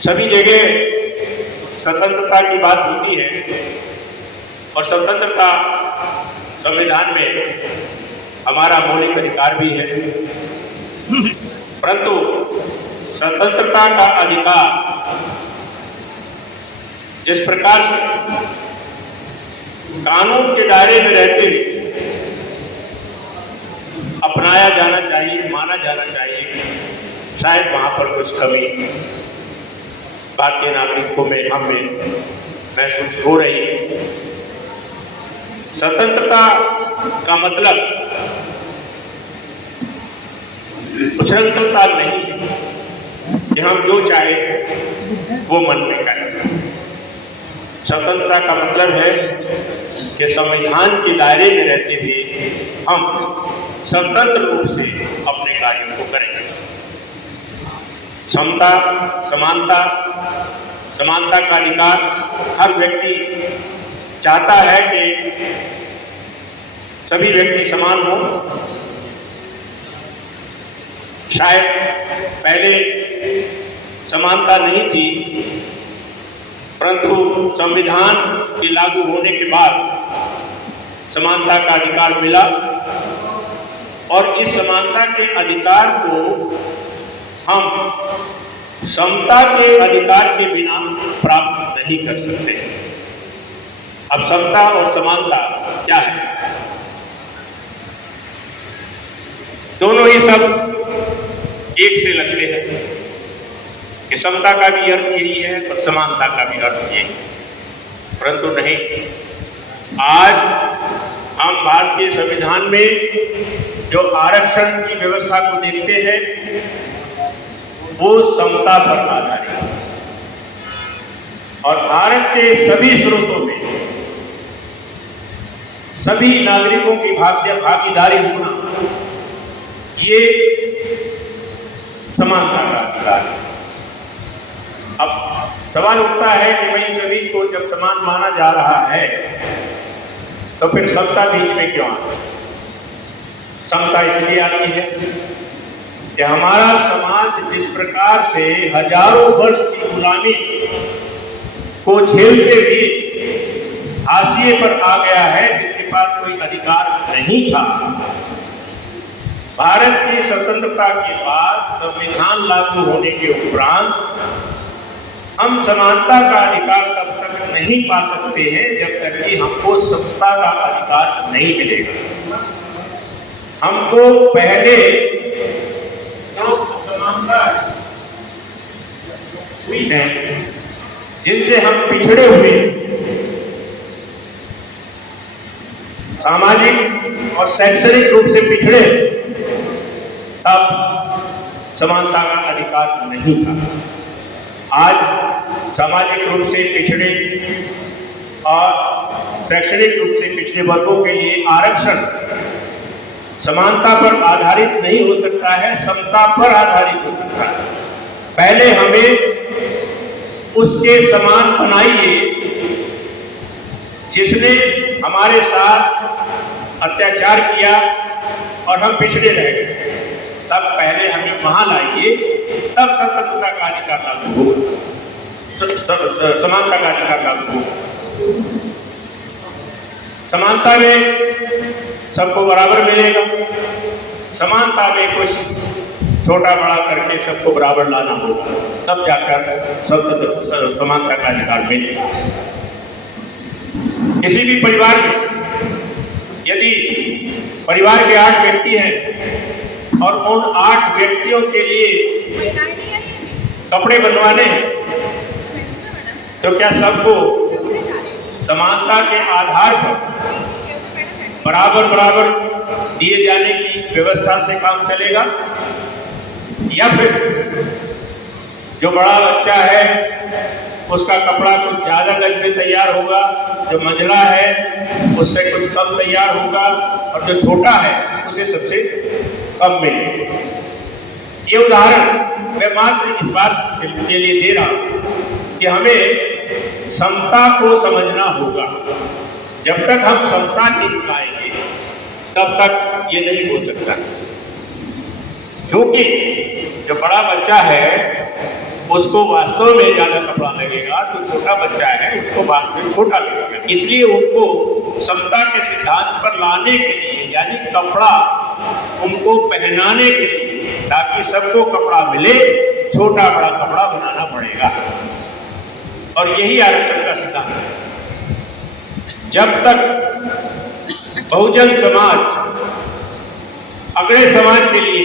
सभी जगह स्वतंत्रता की बात होती है और स्वतंत्रता संविधान में हमारा मौलिक अधिकार भी है, परंतु स्वतंत्रता का अधिकार जिस प्रकार से कानून के दायरे में रहते हुए अपनाया जाना चाहिए, माना जाना चाहिए, शायद वहां पर कुछ कमी भारतीय नागरिकों में हम में महसूस हो रही है। स्वतंत्रता का मतलब स्वतंत्रता नहीं कि हम जो चाहे वो मन में करें। स्वतंत्रता का मतलब है कि संविधान के दायरे में रहते हुए हम स्वतंत्र रूप से अपने कार्यों को करें। समता, समानता का अधिकार हर व्यक्ति चाहता है कि सभी व्यक्ति समान हो। शायद पहले समानता नहीं थी, परंतु संविधान के लागू होने के बाद समानता का अधिकार मिला और इस समानता के अधिकार को हम समता के अधिकार के बिना प्राप्त नहीं कर सकते। अब समता और समानता क्या है? दोनों ही सब एक से लगते हैं कि समता का भी अर्थ यही है और समानता का भी अर्थ यही, परंतु नहीं। आज हम भारतीय संविधान में जो आरक्षण की व्यवस्था को देखते हैं वो समता पर आधारित है और भारत के सभी स्रोतों में सभी नागरिकों की भागीदारी होना ये समानता का अधिकार है। अब सवाल उठता है कि भाई सभी को जब समान माना जा रहा है तो फिर समता बीच में क्यों आती है? समता इसलिए आती है कि हमारा समाज जिस प्रकार से हजारों वर्ष की गुलामी को झेलते हुए हाशिए पर आ गया है, जिसके पास कोई अधिकार नहीं था। भारत की स्वतंत्रता के बाद संविधान लागू होने के उपरांत हम समानता का अधिकार तब तक नहीं पा सकते हैं जब तक कि हमको समता का अधिकार नहीं मिलेगा। हमको पहले समानता हुई है जिनसे हम पिछड़े हुए, सामाजिक और शैक्षणिक रूप से पिछड़े, तब समानता का अधिकार नहीं था। आज सामाजिक रूप से पिछड़े और शैक्षणिक रूप से पिछड़े वर्गों के लिए आरक्षण समानता पर आधारित नहीं हो सकता है, समता पर आधारित हो सकता है। पहले हमें उसके समान बनाइए जिसने हमारे साथ अत्याचार किया और हम पिछड़े रह गए, तब पहले हमें वहां लाइए, तब स्वतंत्रता का अधिकार लागू होगा, समानता का अधिकार लागू होगा। समानता में सबको बराबर मिलेगा, समानता में कुछ छोटा बड़ा करके सबको बराबर लाना होगा, तब जाकर समानता का अधिकार मिलेगा। किसी भी परिवार में यदि परिवार के 8 व्यक्ति हैं और उन 8 व्यक्तियों के लिए कपड़े बनवाने हैं, तो क्या सबको समानता के आधार पर बराबर दिए जाने की व्यवस्था से काम चलेगा? या फिर जो बड़ा बच्चा है उसका कपड़ा कुछ ज्यादा लग में तैयार होगा, जो मंझला है उससे कुछ कम तैयार होगा और जो छोटा है उसे सबसे कम मिलेगा? ये उदाहरण मैं मात्र इस बात के लिए दे रहा हूं कि हमें समता को समझना होगा। जब तक हम समता नहीं पाएंगे तब तक ये नहीं हो सकता, क्योंकि जो बड़ा बच्चा है उसको वास्तव में ज्यादा कपड़ा लगेगा तो छोटा बच्चा है उसको बाद में छोटा लगेगा। इसलिए उनको समता के सिद्धांत पर लाने के लिए, यानी कपड़ा उनको पहनाने के लिए, ताकि सबको कपड़ा मिले, छोटा बड़ा कपड़ा बनाना पड़ेगा। और यही आरक्षण का सिद्धांत है। जब तक बहुजन समाज अगले समाज के लिए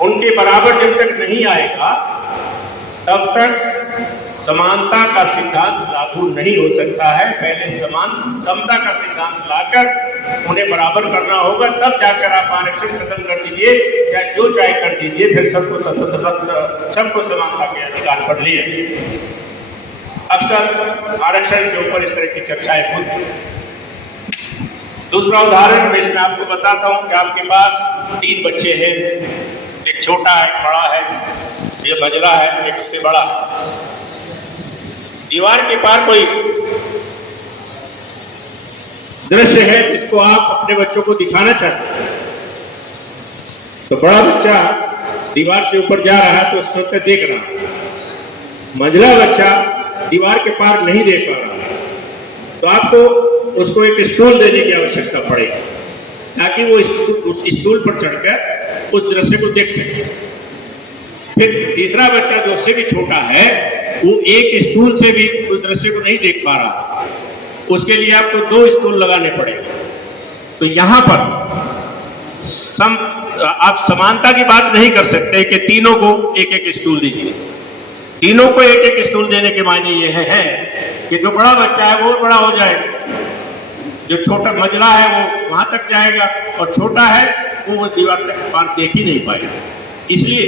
उनके बराबर जब तक नहीं आएगा, तब तक समानता का सिद्धांत लागू नहीं हो सकता है। पहले समता का सिद्धांत लाकर उन्हें बराबर करना होगा, तब जाकर आप आरक्षण खत्म कर दीजिए या जो चाहे कर दीजिए, फिर सबको समानता के अधिकार पर लिए। अक्सर आरक्षण के ऊपर इस तरह की चर्चाएं होती हैं। दूसरा उदाहरण मैं इसमें आपको बताता हूं कि आपके पास 3 बच्चे हैं, एक छोटा है, एक बड़ा है, ये मझला है, एक उससे बड़ा। दीवार के पार कोई दृश्य है जिसको आप अपने बच्चों को दिखाना चाहते हैं, तो बड़ा बच्चा दीवार से ऊपर जा रहा है तो उस वक्त देख रहा है, मझला बच्चा दीवार के पार नहीं देख पा रहा, तो आपको उसको एक स्टूल देने की आवश्यकता पड़ेगी ताकि वो उस स्टूल पर चढ़कर उस दृश्य को देख सके। फिर तीसरा बच्चा जो उससे भी छोटा है, वो एक स्टूल से भी उस दृश्य को नहीं देख पा रहा, उसके लिए आपको 2 स्टूल लगाने पड़ेंगे। तो यहां पर आप समानता की बात नहीं कर सकते कि तीनों को एक एक स्टूल दीजिए। तीनों को एक एक स्टूल देने के मायने यह है कि जो बड़ा बच्चा है वो बड़ा हो जाएगा, जो छोटा मझला है वो वहां तक जाएगा, और छोटा है वो उस दीवार तक पार देख ही नहीं पाएगा। इसलिए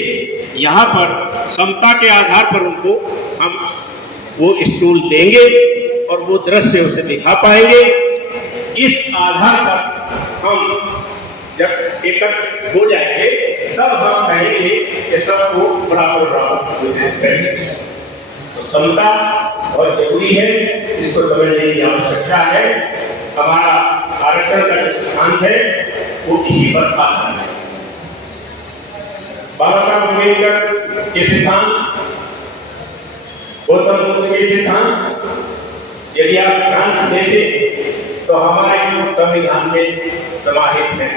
यहाँ पर समता के आधार पर उनको हम वो स्टूल देंगे और वो दृश्य उसे दिखा पाएंगे। इस आधार पर हम जब एकत्र हो जाएंगे तब हम कहेंगे कि सबको बराबर करेंगे। तो समता बहुत जरूरी है, इसको समझने की आवश्यकता है। हमारा आरक्षण का जो सिद्धांत है वो इसी पर आधारित है। बाबा साहब अम्बेडकर के सिद्धांत, गौतम बुद्ध के सिद्धांत यदि आप ध्यान से देखें तो हमारे संविधान में समाहित है।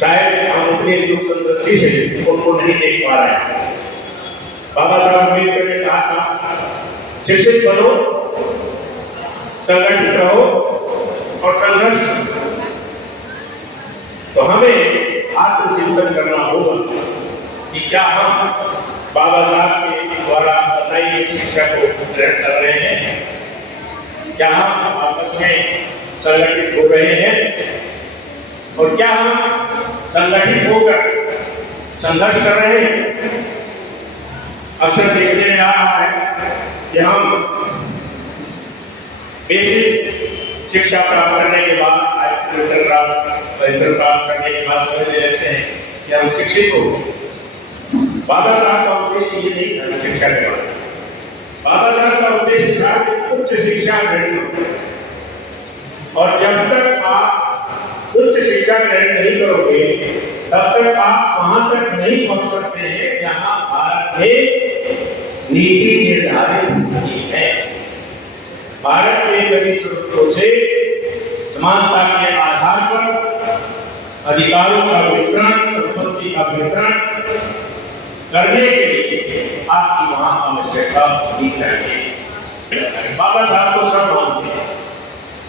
शायद हम अपने दूरदृष्टि से उनको नहीं देख पा रहे हैं। बाबा साहब अम्बेडकर ने कहा था, शिक्षित बनो, संगठित रहो और संघर्ष करो। तो हमें आत्मचिंतन करना होगा कि क्या हम बाबा साहब के द्वारा बताई गई शिक्षा को ग्रहण कर रहे हैं, क्या हम आपस में संगठित हो रहे हैं, और क्या हम संगठित होकर संघर्ष कर रहे हैं। अक्सर देखने में आ रहा है कि हम बेसिक शिक्षा प्राप्त करने के बाद प्राप्त करने के बाद समझते रहते हैं कि हम शिक्षित हो। बाबा साहब का उद्देश्य ये नहीं था शिक्षा के बाद। बाबा साहब का उद्देश्य था कि उच्च शिक्षा ग्रहण करो, और जब तक आप उच्च शिक्षा ग्रहण नहीं करोगे तब तक आप वहां तक नहीं पहुंच सकते हैं जहां भारत में नीति निर्धारित होती है। भारत के सभी स्रोतों से समानता के आधार पर अधिकारों का वितरण, संपत्ति का वितरण करने के लिए आपकी वहां आवश्यकता होनी चाहिए। बाबा साहब को सब मानते हैं,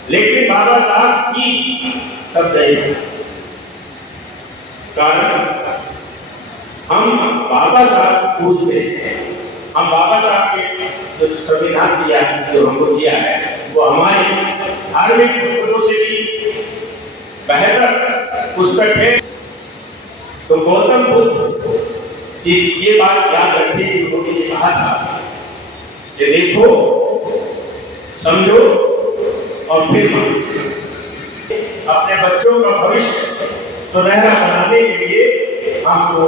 लेकिन बाबा साहब की सब नहीं। कारण हम बाबा साहब पूछते हैं, हम बाबा साहब के जो संविधान दिया है, जो हमको दिया है, वो हमारे धार्मिक पुस्तकों से भी बेहतर पुस्तक है। तो गौतम बुद्ध की ये बात याद रखिए, उन्होंने ये कहा था कि देखो, समझो और फिर अपने बच्चों का भविष्य सुनहरा बनाने के लिए हमको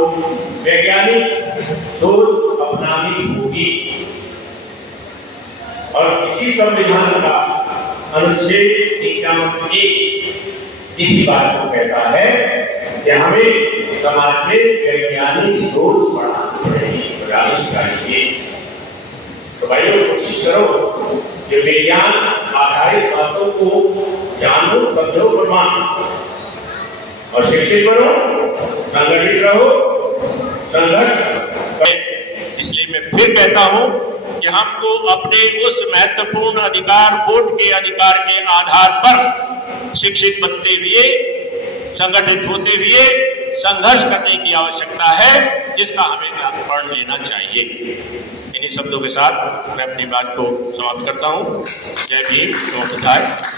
वैज्ञानिक सोच अपनानी होगी। और इसी संविधान का अनुच्छेद 51 इसी बात को कहता है, कि हमें समाज में वैज्ञानिक सोच बढ़ानी चाहिए। तो भाइयों, कोशिश करो कि विज्ञान आधारित बातों को जानो, समझो और मानो, और शिक्षित बनो, संगठित रहो, संघर्ष करो। इसलिए मैं फिर कहता हूं कि हमको अपने उस महत्वपूर्ण अधिकार, वोट के अधिकार के आधार पर शिक्षित बनते हुए, संगठित होते हुए संघर्ष करने की आवश्यकता है, जिसका हमें प्रण लेना चाहिए। इन्हीं शब्दों के साथ मैं अपनी बात को समाप्त करता हूं। जय भीम, जय भारत।